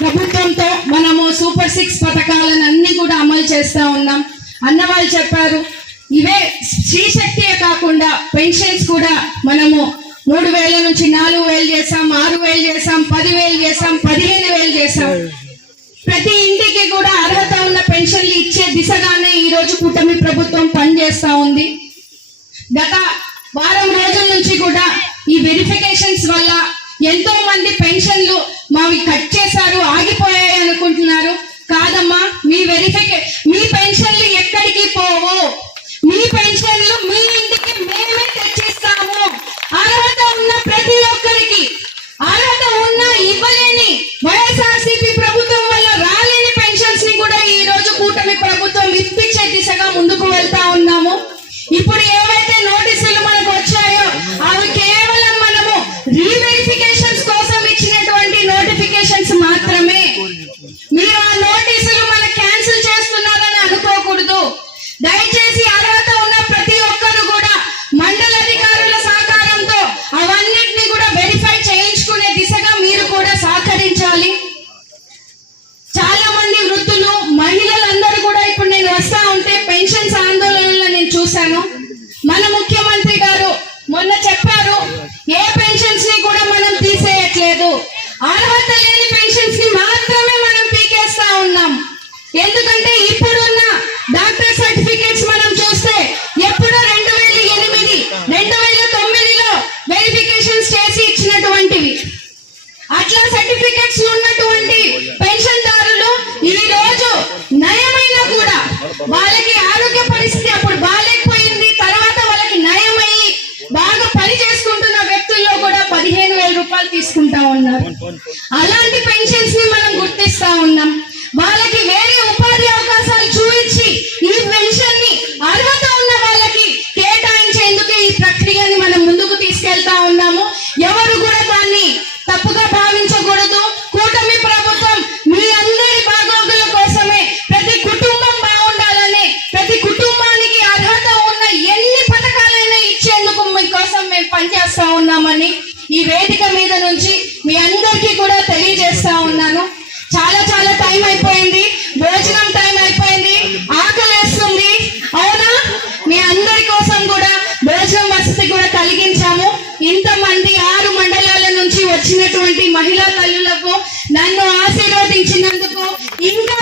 ప్రభుత్వంతో మనము super six పథకాలను అన్ని కూడా అమలు చేస్తూ ఉన్నాం. అన్న వాళ్ళు చెప్పారు ఇవే శక్తియే కాకుండా పెన్షన్స్ కూడా మనము మూడు వేల నుంచి నాలుగు వేలు చేసాం ఆరు వేలు చేసాం పది వేలు చేసాం పదిహేను వేలు చేసాం. ప్రతి ఇంటికి కూడా అర్హత ఉన్న పెన్షన్లు ఇచ్చే దిశగానే ఈ రోజు కూటమి ప్రభుత్వం పనిచేస్తూ ఉంది. గత వారం రోజుల నుంచి కూడా ఈ వెరిఫికేషన్స్ వల్ల ఎంతో మన ముఖ్యమంత్రి గారు మొన్న చెప్పారు ఏ పెన్షన్స్ని కూడా మనం తీసేయట్లేదు. అర్హత లేని పెన్షన్స్ని మాత్రమే మనం పీకేస్తా ఉన్నాం. ఎందుకంటే ఇప్పుడున్న డాక్టర్ సర్టిఫికేట్స్ మనం చూస్తే ఎప్పుడో రెండు వేల ఎనిమిది రెండు వేల తొమ్మిదిలో వెరిఫికేషన్స్ చేసి ఇచ్చినటువంటివి. అట్లా సర్టిఫికేట్స్ ఉన్నటువంటి పెన్షన్ దారులు ఈ రోజు నైన్ పని చేసుకుంటున్న వ్యక్తుల్లో కూడా పదిహేను వేల రూపాయలు తీసుకుంటా ఉన్నారు. అలాంటి పెన్షన్స్ని ఉన్నామని ఈ వేదిక మీద నుంచి మీ అందరికీ కూడా తెలియజేస్తా ఉన్నాను. చాలా చాలా టైం అయిపోయింది. భోజనం టైం అయిపోయింది. ఆకలి వేస్తుంది అవునా? మీ అందరి కోసం కూడా భోజనం వసతి కూడా కలిగించాము. ఇంతమంది ఆరు మండలాల నుంచి వచ్చినటువంటి మహిళా తల్లులకు నన్ను ఆశీర్వదించినందుకు ఇంకా